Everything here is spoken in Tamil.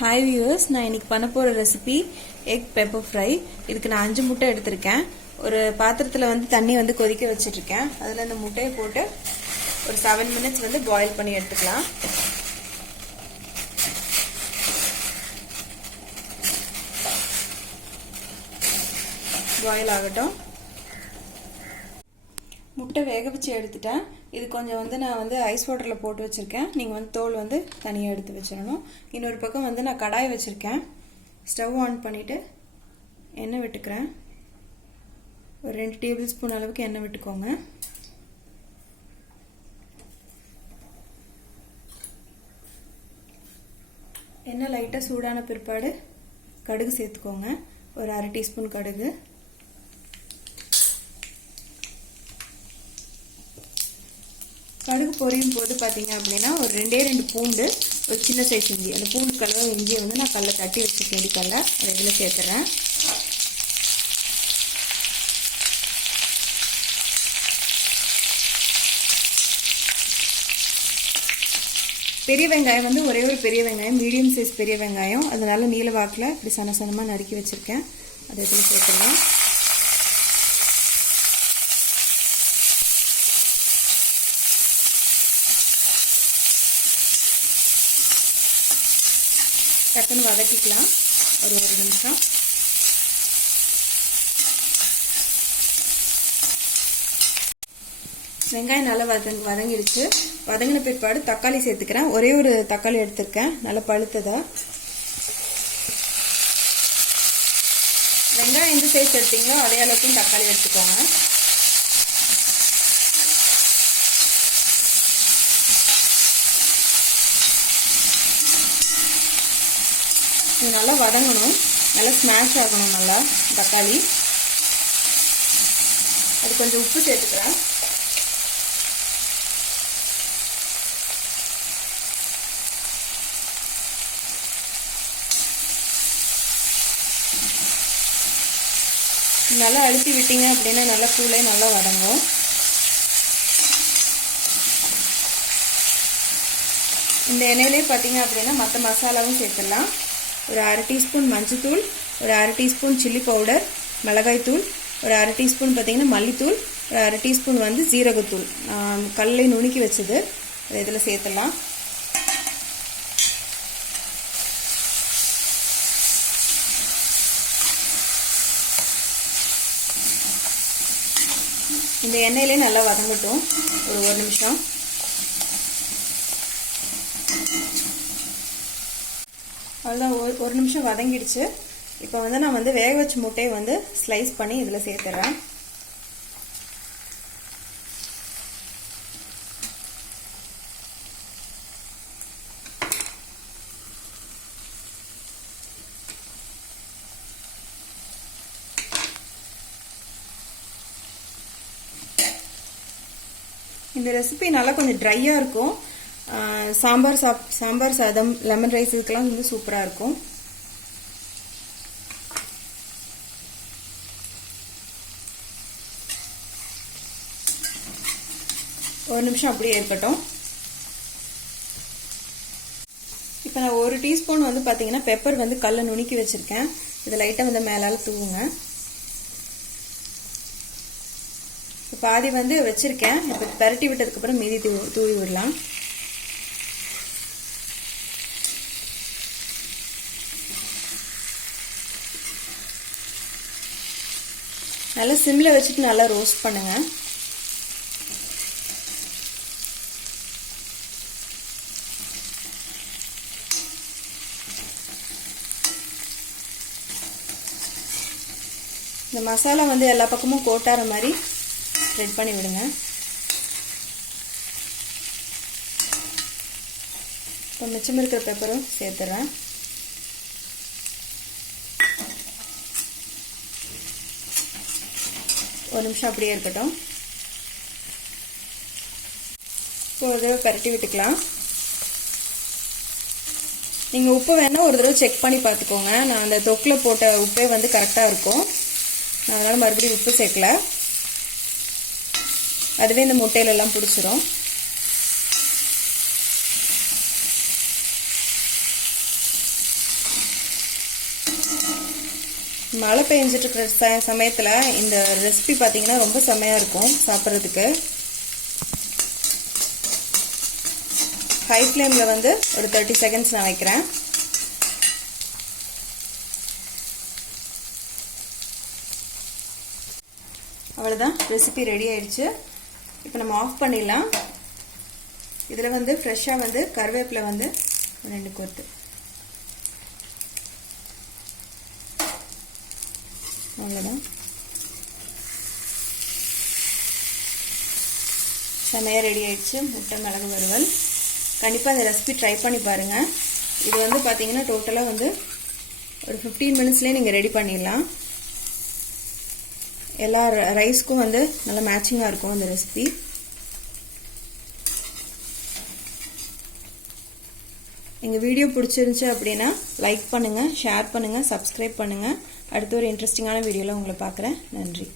ஹாய் வியூவர்ஸ், நான் இன்னைக்கு பண்ண போகிற ரெசிபி எக் பெப்பர் ஃப்ரை. இதுக்கு நான் 5 முட்டை எடுத்திருக்கேன். ஒரு பாத்திரத்தில் வந்து தண்ணி வந்து கொதிக்க வச்சுட்ருக்கேன். அதில் இந்த முட்டையை போட்டு ஒரு 7 மினிட்ஸ் வந்து பாயில் பண்ணி எடுத்துக்கலாம். பாயில் ஆகட்டும். முட்டை வேக வச்சு எடுத்துட்டேன். இது கொஞ்சம் வந்து நான் வந்து ஐஸ் வாட்டரில் போட்டு வச்சுருக்கேன். நீங்கள் வந்து தோல் வந்து தனியாக எடுத்து வச்சிடணும். இன்னொரு பக்கம் வந்து நான் கடாய் வச்சுருக்கேன். ஸ்டவ் ஆன் பண்ணிவிட்டு எண்ணெய் விட்டுக்கிறேன். ஒரு 2 டேபிள் ஸ்பூன் அளவுக்கு எண்ணெய் விட்டுக்கோங்க. எண்ணெய் லைட்டாக சூடான பிற்பாடு கடுகு சேர்த்துக்கோங்க. ஒரு 1/2 டீஸ்பூன் கடுகு. கடுகு பொரியும் போது பார்த்தீங்க அப்படின்னா ஒரு 2 பூண்டு, ஒரு சின்ன சைஸ் இஞ்சி, அந்த பூண்டு கலவை இஞ்சியை வந்து நான் கல்லை தட்டி வச்சுருக்கேன். இடிக்கல்ல அதை இதில் சேர்த்துறேன். பெரிய வெங்காயம் வந்து ஒரே ஒரு பெரிய வெங்காயம், மீடியம் சைஸ் பெரிய வெங்காயம், அதனால நீல வாக்கில் இப்படி சனசனமாக நறுக்கி வச்சுருக்கேன். அதை இதில் சேர்த்துறேன். டக்குன்னு வதக்கிக்கலாம் ஒரு நிமிஷம். வெங்காயம் நல்லா வதங்கிடுச்சு. வதங்கின பிற்பாடு தக்காளி சேர்த்துக்கிறேன். ஒரே ஒரு தக்காளி எடுத்திருக்கேன், நல்லா பழுத்ததா. வெங்காயம் எந்த சைஸ் எடுத்தீங்களோ அதே அளவுக்கு தக்காளி எடுத்துக்கோங்க. இது நல்லா வதங்கணும், நல்லா ஸ்மாஷ் ஆகணும் நல்லா தக்காளி. அது கொஞ்சம் உப்பு சேர்த்துக்கிறேன். நல்லா அழுத்தி விட்டீங்க அப்படின்னா நல்லா கூலே நல்லா வதங்கும். இந்த எண்ணெயிலே பார்த்தீங்க அப்படின்னா மற்ற மசாலாவும் சேர்த்துடலாம். ஒரு 1/2 டீஸ்பூன் மஞ்சத்தூள், ஒரு 1/2 டீஸ்பூன் சில்லி பவுடர், மிளகாய்த்தூள், ஒரு 1/2 டீஸ்பூன் பார்த்தீங்கன்னா மல்லித்தூள், ஒரு 1/2 டீஸ்பூன் வந்து ஜீரகத்தூள் கல்லை நுணுக்கி வச்சது. அதை இதில் சேர்த்துடலாம். இந்த எண்ணெயிலே நல்லா வதங்கட்டும் ஒரு நிமிஷம். அவ்வளோதான், ஒரு நிமிஷம் வதங்கிடுச்சு. இப்போ வந்து நான் வந்து வேக வச்ச முட்டையை வந்து ஸ்லைஸ் பண்ணி இதில் சேர்த்துறேன். இந்த ரெசிபி நல்லா கொஞ்சம் ட்ரையாக இருக்கும். சாம்பார் சாதம், லெமன் ரைஸ் இதுக்கெல்லாம் வந்து சூப்பராக இருக்கும். ஒரு நிமிஷம் அப்படியே இருக்கட்டும். இப்போ நான் 1 டீஸ்பூன் வந்து பார்த்தீங்கன்னா பெப்பர் வந்து கல்லை நுணுக்கி வச்சுருக்கேன். இதை லைட்டாக வந்து மேலால் தூவுங்க. பாதி வந்து வச்சுருக்கேன். இப்போ பரட்டி விட்டதுக்கப்புறம் மீதி தூவி விடலாம். நல்லா சிம்மில் வச்சுட்டு நல்லா ரோஸ்ட் பண்ணுங்க. இந்த மசாலா வந்து எல்லா பக்கமும் கோட்டார மாதிரி ஸ்ப்ரெட் பண்ணி விடுங்க. இப்போ மிச்சம் இருக்கிற பெப்பரும் சேர்த்துறேன். ஒரு நிமிஷம் அப்படியே இருக்கட்டும். இப்போ ஒரு தடவை பரட்டி விட்டுக்கலாம். நீங்கள் உப்பு வேணால் ஒரு தடவை செக் பண்ணி பார்த்துக்கோங்க. நான் அந்த தொக்கில் போட்ட உப்பே வந்து கரெக்டாக இருக்கும். நான் அதனால் மறுபடியும் உப்பு சேர்க்கல. அதுவே இந்த முட்டையிலெல்லாம் பிடிச்சிரும். மழை பெஞ்சிட்டு இருக்கிற சமயத்தில் இந்த ரெசிபி பார்த்தீங்கன்னா ரொம்ப செமையாக இருக்கும் சாப்பிட்றதுக்கு. ஹை ஃப்ளேமில் வந்து ஒரு 30 செகண்ட்ஸ் நான் வைக்கிறேன். அவ்வளோதான், ரெசிபி ரெடி ஆயிடுச்சு. இப்போ நம்ம ஆஃப் பண்ணிடலாம். இதில் வந்து ஃப்ரெஷ்ஷாக வந்து கருவேப்பிலை வந்து 2 கொத்து, அவ்வளோதான். செமையாக ரெடி ஆயிடுச்சு முட்டை மிளகு வறுவல். கண்டிப்பாக இந்த ரெசிபி ட்ரை பண்ணி பாருங்கள். இது வந்து பார்த்தீங்கன்னா டோட்டலாக வந்து ஒரு 15 மினிட்ஸ்லேயே நீங்கள் ரெடி பண்ணிடலாம். எல்லா ரைஸ்க்கும் வந்து நல்லா மேட்சிங்காக இருக்கும் இந்த ரெசிபி. எங்கள் வீடியோ பிடிச்சிருந்துச்சு அப்படின்னா லைக் பண்ணுங்கள், ஷேர் பண்ணுங்கள், சப்ஸ்கிரைப் பண்ணுங்கள். அடுத்த ஒரு இன்ட்ரெஸ்டிங்கான வீடியோவில் உங்களை பார்க்குறேன். நன்றி.